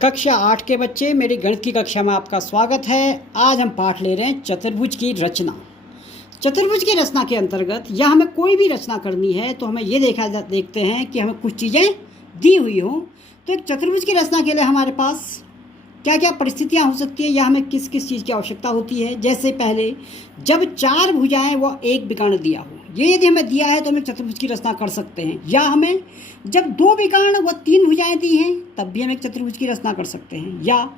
कक्षा 8 के बच्चे, मेरी गणित की कक्षा में आपका स्वागत है। आज हम पाठ ले रहे हैं चतुर्भुज की रचना। चतुर्भुज की रचना के अंतर्गत या हमें कोई भी रचना करनी है तो हमें ये देखते हैं कि हमें कुछ चीज़ें दी हुई हों। तो एक चतुर्भुज की रचना के लिए हमारे पास क्या क्या परिस्थितियाँ हो सकती हैं या हमें किस किस चीज़ की आवश्यकता होती है। जैसे पहले, जब 4 भुजाएं व एक विकर्ण दिया हो, ये यदि हमें दिया है तो हम एक चतुर्भुज की रचना कर सकते हैं। या हमें जब 2 विकर्ण व 3 भुजाएं दी हैं तब भी हम एक चतुर्भुज की रचना कर सकते हैं। या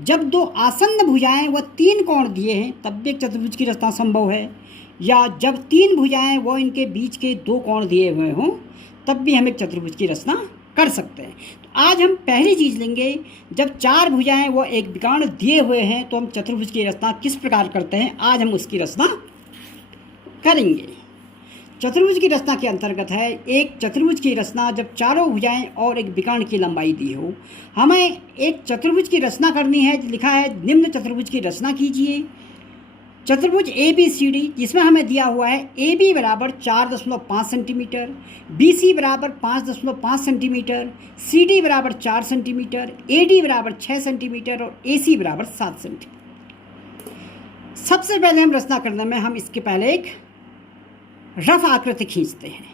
जब 2 आसन्न भुजाएं व 3 कोण दिए हैं तब भी एक चतुर्भुज की रचना संभव है। या जब 3 भुजाएं व इनके बीच के 2 कोण दिए हुए हों तब भी हम एक चतुर्भुज की रचना कर सकते हैं। तो आज हम पहली चीज़ लेंगे, जब 4 भुजाएं व एक विकर्ण दिए हुए हैं तो हम चतुर्भुज की रचना किस प्रकार करते हैं, आज हम उसकी रचना करेंगे। चतुर्भुज की रचना के अंतर्गत है एक चतुर्भुज की रचना जब चारों भुजाएं और एक विकर्ण की लंबाई दी हो। हमें एक चतुर्भुज की रचना करनी है। लिखा है निम्न चतुर्भुज की रचना कीजिए। चतुर्भुज ए बी सी डी, जिसमें हमें दिया हुआ है ए बी बराबर 4.5 सेंटीमीटर, बी सी बराबर 5.5 सेंटीमीटर, सी डी बराबर 4 सेंटीमीटर, ए डी बराबर 6 सेंटीमीटर और ए सी बराबर 7 सेंटीमीटर। सबसे पहले हम रचना करने में हम इसके पहले एक रफ आकृति खींचते हैं।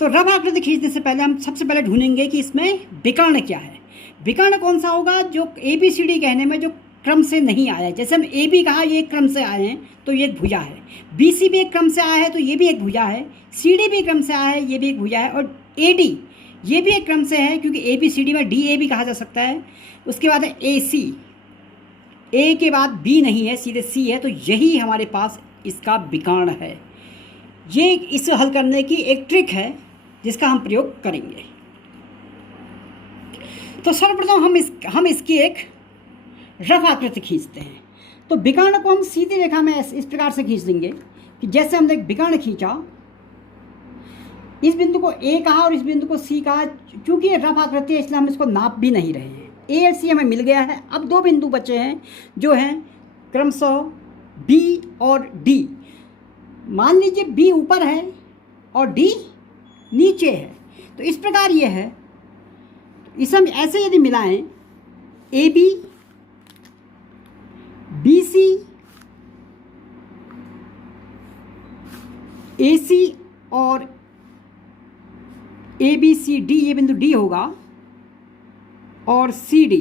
तो रफ आकृति खींचने से पहले हम सबसे पहले ढूंढेंगे कि इसमें विकर्ण क्या है। विकर्ण कौन सा होगा जो ए बी सी डी कहने में जो क्रम से नहीं आया है। जैसे हम ए बी कहा, ये एक क्रम से आए हैं तो ये एक भुजा है। बी सी भी एक क्रम से आया है तो ये भी एक भुजा है। सी डी भी एक क्रम से आया है, ये भी एक भुजा है। और ए डी ये भी एक क्रम से है क्योंकि ए बी सी डी में डी ए भी कहा जा सकता है। उसके बाद है ए सी, ए के बाद बी नहीं है, सीधे सी है, तो यही हमारे पास इसका विकर्ण है। ये इसे हल करने की एक ट्रिक है जिसका हम प्रयोग करेंगे। तो सर्वप्रथम हम इसकी एक रफ आकृति खींचते हैं। तो विकर्ण को हम सीधी रेखा में इस प्रकार से खींच देंगे कि जैसे हमने एक विकर्ण खींचा, इस बिंदु को ए कहा और इस बिंदु को सी कहा। चूंकि ये रफ आकृति है इसलिए हम इसको नाप भी नहीं रहे हैं। ए और सी हमें मिल गया है। अब 2 बिंदु बचे हैं जो हैं क्रमशः बी और डी। मान लीजिए बी ऊपर है और डी नीचे है। तो इस प्रकार ये है, इसे हम ऐसे यदि मिलाएं, ए बी, बी सी, ए सी और ए बी सी डी, ये बिंदु डी होगा, और सी डी।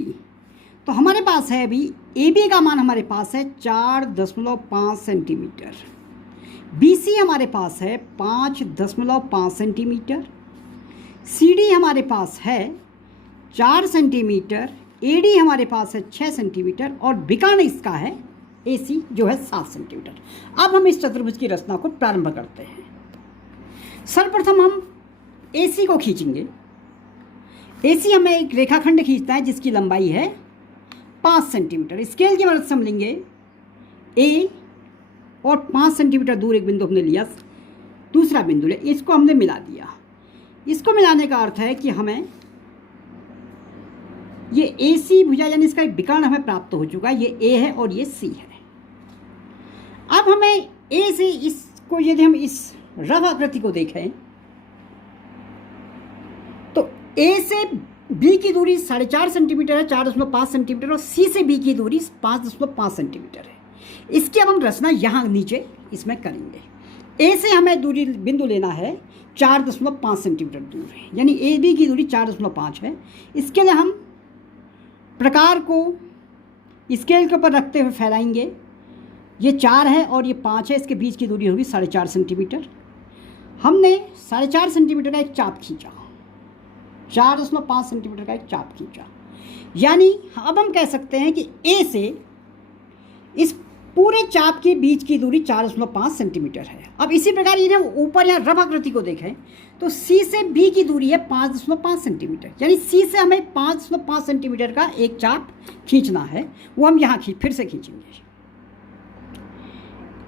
तो हमारे पास है अभी ए बी का मान हमारे पास है 4.5 सेंटीमीटर, बी सी हमारे पास है 5.5 सेंटीमीटर, सी डी हमारे पास है 4 सेंटीमीटर, ए डी हमारे पास है 6 सेंटीमीटर और विकर्ण इसका है ए सी जो है 7 सेंटीमीटर। अब हम इस चतुर्भुज की रचना को प्रारंभ करते हैं। सर्वप्रथम हम ए सी को खींचेंगे। ए सी हमें एक रेखाखंड खींचना है जिसकी लंबाई है 5 सेंटीमीटर। स्केल की मदद से हम लेंगे ए और 5 सेंटीमीटर दूर एक बिंदु हमने लिया, दूसरा बिंदु ले, इसको हमने मिला दिया। इसको मिलाने का अर्थ है कि हमें ये ए सी भुजा यानी इसका एक विकर्ण हमें प्राप्त हो चुका है। ये ए है और ये सी है। अब हमें ए से इसको यदि हम इस रफ आकृति को देखें तो ए से बी की दूरी 4.5 सेंटीमीटर है, 4.5 सेंटीमीटर, और सी से बी की दूरी 5.5 सेंटीमीटर है। इसकी अब हम रचना यहाँ नीचे इसमें करेंगे। ए से हमें दूरी बिंदु लेना है 4.5 सेंटीमीटर दूर है, यानी ए बी की दूरी 4.5 है। इसके लिए हम प्रकार को स्केल के ऊपर रखते हुए फैलाएंगे। ये 4 है और ये 5 है, इसके बीच की दूरी होगी 4.5 सेंटीमीटर। हमने 4.5 सेंटीमीटर का एक चाप खींचा, 4.5 सेंटीमीटर का एक चाप खींचा, यानी अब हम कह सकते हैं कि ए से इस पूरे चाप के बीच की दूरी 4.5 सेंटीमीटर है। अब इसी प्रकार यदि हम ऊपर यहाँ रफ आकृति को देखें तो सी से बी की दूरी है 5.5 सेंटीमीटर, यानी सी से हमें 5.5 सेंटीमीटर का एक चाप खींचना है। वो हम यहाँ फिर से खींचेंगे।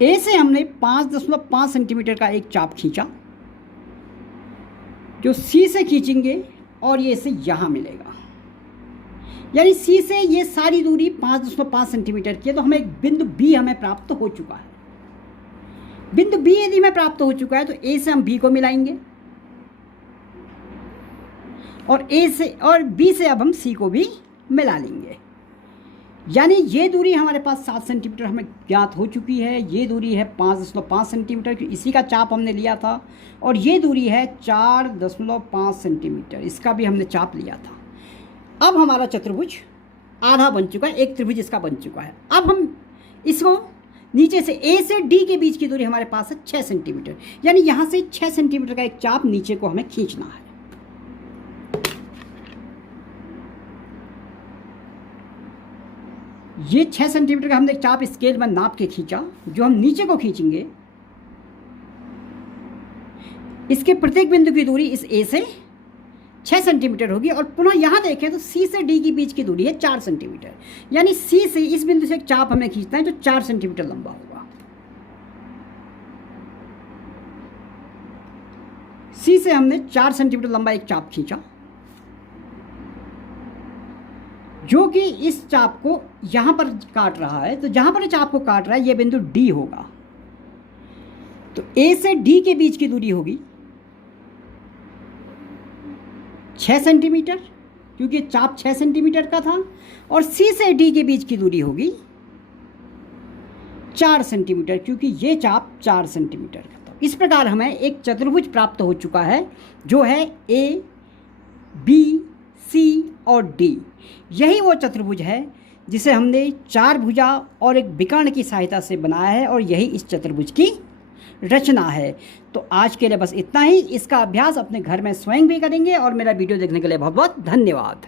ए से हमने 5.5 सेंटीमीटर का एक चाप खींचा जो सी से खींचेंगे और ये से यहाँ मिलेगा, यानी सी से ये सारी दूरी 5.5 सेंटीमीटर की है। तो हमें एक बिंदु बी हमें प्राप्त हो चुका है। बिंदु बी यदि हमें प्राप्त हो चुका है तो ए से हम बी को मिलाएंगे और ए से और बी से अब हम सी को भी मिला लेंगे। यानी ये दूरी हमारे पास 7 सेंटीमीटर हमें ज्ञात हो चुकी है। ये दूरी है 5.5 सेंटीमीटर, इसी का चाप हमने लिया था। और ये दूरी है 4.5 सेंटीमीटर, इसका भी हमने चाप लिया था। अब हमारा चतुर्भुज आधा बन चुका है, एक त्रिभुज इसका बन चुका है। अब हम इसको नीचे से A से D के बीच की दूरी हमारे पास है 6 सेंटीमीटर, यानी यहाँ से 6 सेंटीमीटर का एक चाप नीचे को हमें खींचना है। ये 6 सेंटीमीटर का हमने एक चाप स्केल में नाप के खींचा। जो हम नीचे को खींचेंगे, इसके प्रत्येक बिंदु की दूरी इस A से 6 सेंटीमीटर होगी। और पुनः यहाँ देखें तो C से D के बीच की दूरी है 4 सेंटीमीटर, यानी C से इस बिंदु से एक चाप हमें खींचना है जो 4 सेंटीमीटर लंबा होगा। C से हमने 4 सेंटीमीटर लंबा एक चाप खींचा, जो कि इस चाप को यहाँ पर काट रहा है। तो जहाँ पर चाप को काट रहा है ये बिंदु D होगा। तो A से D के बीच की दूरी होगी 6 सेंटीमीटर, क्योंकि चाप 6 सेंटीमीटर का था। और C से D के बीच की दूरी होगी 4 सेंटीमीटर, क्योंकि ये चाप 4 सेंटीमीटर का था। इस प्रकार हमें एक चतुर्भुज प्राप्त हो चुका है, जो है A, B, C और D। यही वो चतुर्भुज है जिसे हमने 4 भुजा और एक विकर्ण की सहायता से बनाया है, और यही इस चतुर्भुज की रचना है। तो आज के लिए बस इतना ही। इसका अभ्यास अपने घर में स्वयं भी करेंगे। और मेरा वीडियो देखने के लिए बहुत बहुत धन्यवाद।